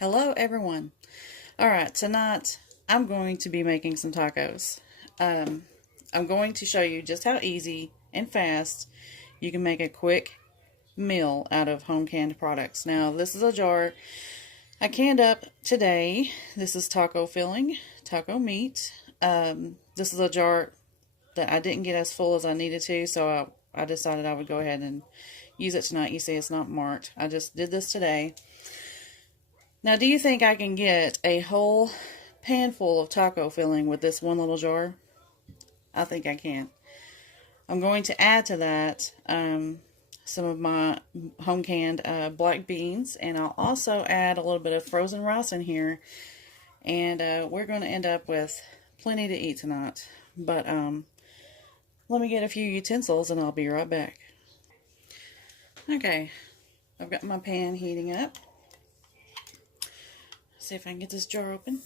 Hello everyone. Alright, tonight I'm going to be making some tacos. I'm going to show you just how easy and fast you can make a quick meal out of home canned products. Now, this is a jar I canned up today. This is taco filling, taco meat. This is a jar that I didn't get as full as I needed to, so I decided I would go ahead and use it tonight. You see it's not marked. I just did this today. Now, do you think I can get a whole pan full of taco filling with this one little jar? I think I can. I'm going to add to that some of my home canned black beans, and I'll also add a little bit of frozen rice in here, and we're going to end up with plenty to eat tonight. But let me get a few utensils and I'll be right back. Okay, I've got my pan heating up. See if I can get this jar open.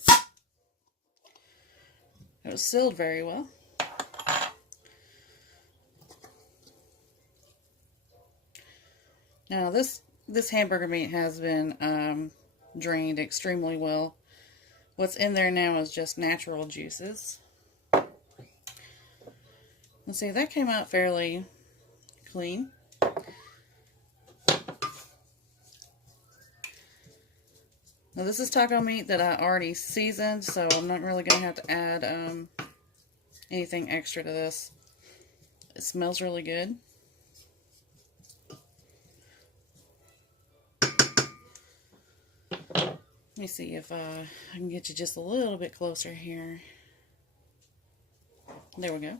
It was sealed very well. Now this hamburger meat has been drained extremely well. What's in there now is just natural juices. Let's see, that came out fairly clean. Now this is taco meat that I already seasoned, so I'm not really going to have to add anything extra to this. It smells really good. Let me see if I can get you just a little bit closer here. There we go.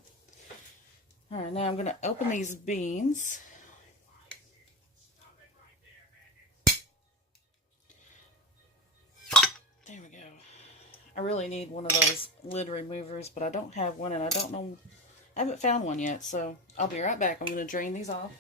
Alright, now I'm going to open these beans. There we go. I really need one of those lid removers, but I don't have one, and I don't know, I haven't found one yet, so I'll be right back. I'm going to drain these off.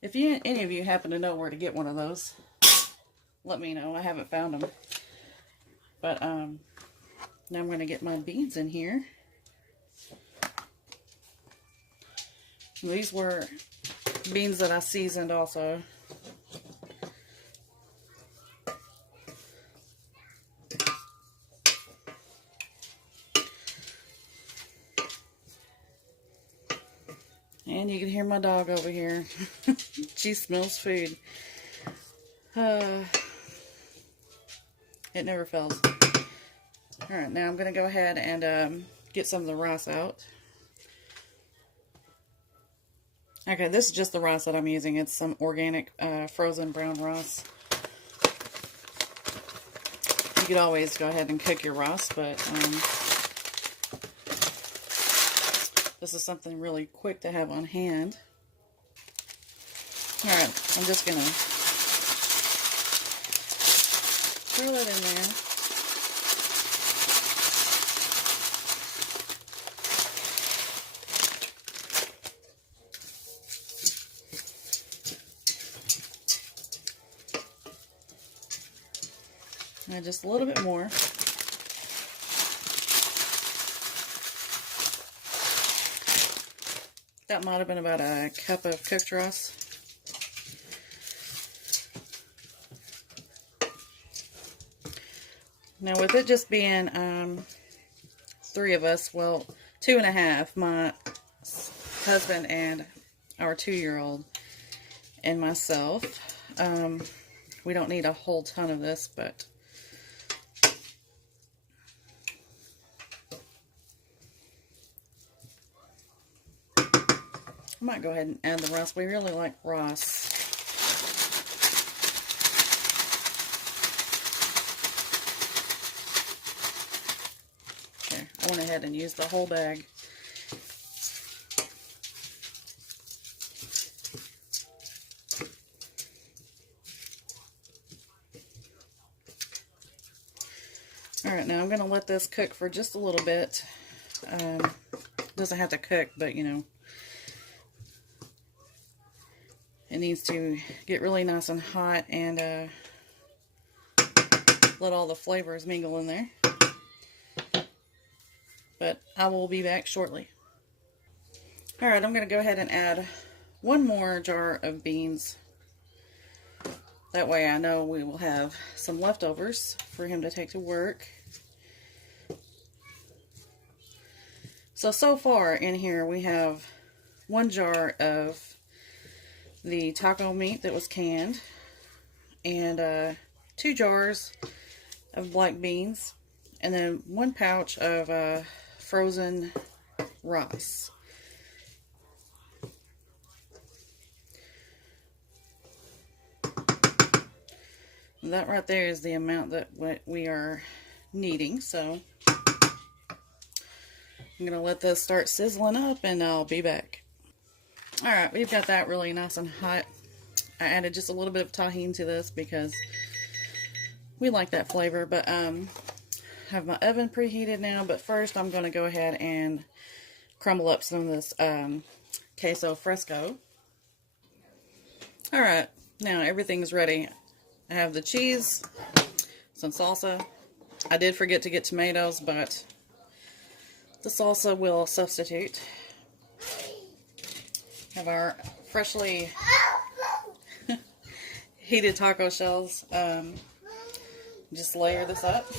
If any of you happen to know where to get one of those, let me know. I haven't found them. But now I'm going to get my beans in here. These were beans that I seasoned also. And you can hear my dog over here. She smells food. It never fails. Alright, now I'm going to go ahead and get some of the rice out. Okay, this is just the rice that I'm using. It's some organic frozen brown rice. You could always go ahead and cook your rice, but this is something really quick to have on hand. Alright, I'm just going to throw it in there. And just a little bit more. That might have been about a cup of cooked rice. Now with it just being 3 of us, well, 2.5, my husband and our 2-year-old and myself, we don't need a whole ton of this, but I might go ahead and add the rice. We really like rice. Okay, I went ahead and used the whole bag. Alright, now I'm going to let this cook for just a little bit. Doesn't have to cook, but you know, it needs to get really nice and hot, and let all the flavors mingle in there. But I will be back shortly. Alright, I'm going to go ahead and add one more jar of beans. That way I know we will have some leftovers for him to take to work. So far in here we have one jar of the taco meat that was canned, and 2 jars of black beans, and then 1 pouch of frozen rice. That right there is the amount that we are needing, so I'm going to let this start sizzling up and I'll be back. Alright, we've got that really nice and hot. I added just a little bit of tahini to this because we like that flavor, but I have my oven preheated now, but first I'm going to go ahead and crumble up some of this queso fresco. Alright, now everything's ready. I have the cheese, some salsa. I did forget to get tomatoes, but the salsa will substitute. Have our freshly heated taco shells. Just layer this up.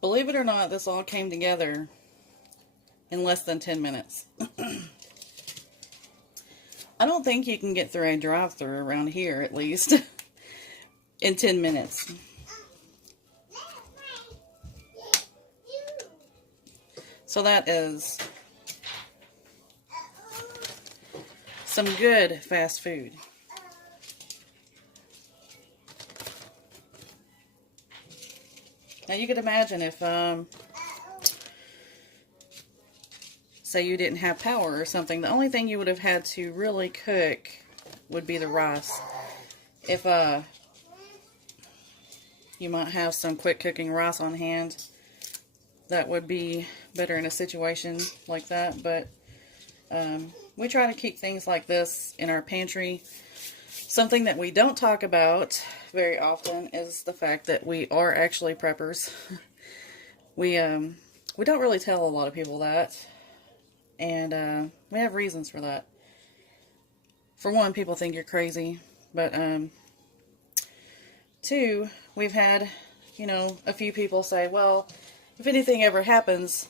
Believe it or not, this all came together in less than 10 minutes. I don't think you can get through a drive-thru around here, at least, in 10 minutes. So that is some good fast food. Now you could imagine if, say you didn't have power or something, the only thing you would have had to really cook would be the rice. If, you might have some quick cooking rice on hand, that would be better in a situation like that, but we try to keep things like this in our pantry. Something that we don't talk about very often is the fact that we are actually preppers. We don't really tell a lot of people that, and we have reasons for that. For one, people think you're crazy, but 2, we've had, you know, a few people say, well, if anything ever happens,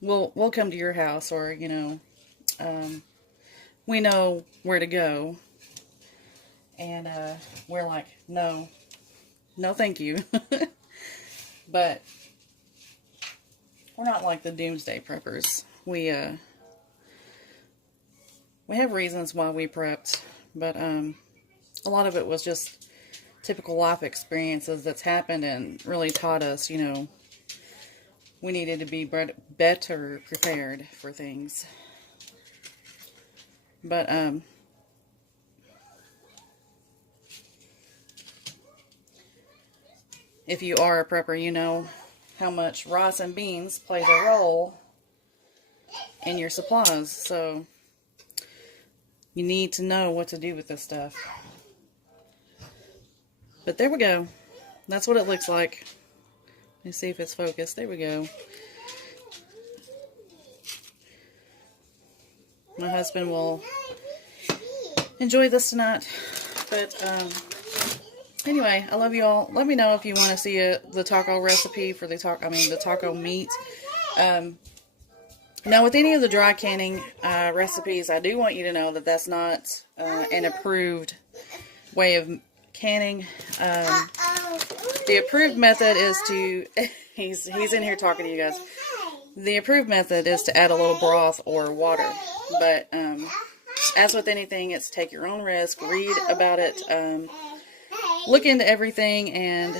we'll come to your house, or, you know, we know where to go. And we're like, no thank you. But we're not like the doomsday preppers. We have reasons why we prepped, but a lot of it was just typical life experiences that's happened and really taught us, you know, we needed to be better prepared for things. But if you are a prepper, you know how much rice and beans plays a role in your supplies. So you need to know what to do with this stuff. But there we go. That's what it looks like. Let me see if it's focused. There we go. My husband will enjoy this tonight. But anyway, I love you all. Let me know if you want to see the taco recipe for the taco meat. Now, with any of the dry canning recipes, I do want you to know that that's not an approved way of canning. The approved method is to he's in here talking to you guys. The approved method is to add a little broth or water. But as with anything, it's take your own risk. Read about it. Look into everything. And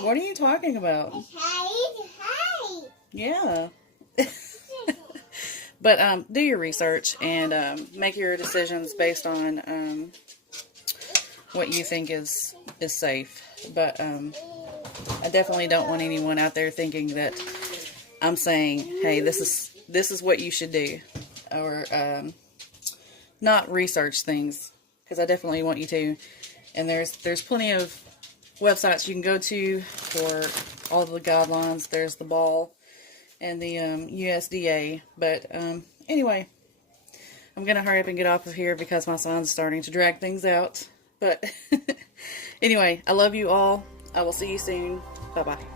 what are you talking about? Yeah. But do your research and make your decisions based on what you think is safe. But I definitely don't want anyone out there thinking that I'm saying, hey, this is what you should do, or not research things, because I definitely want you to. And there's plenty of websites you can go to for all the guidelines. There's the ball and the USDA. But anyway, I'm gonna hurry up and get off of here because my son's starting to drag things out. But anyway, I love you all. I will see you soon. Bye bye.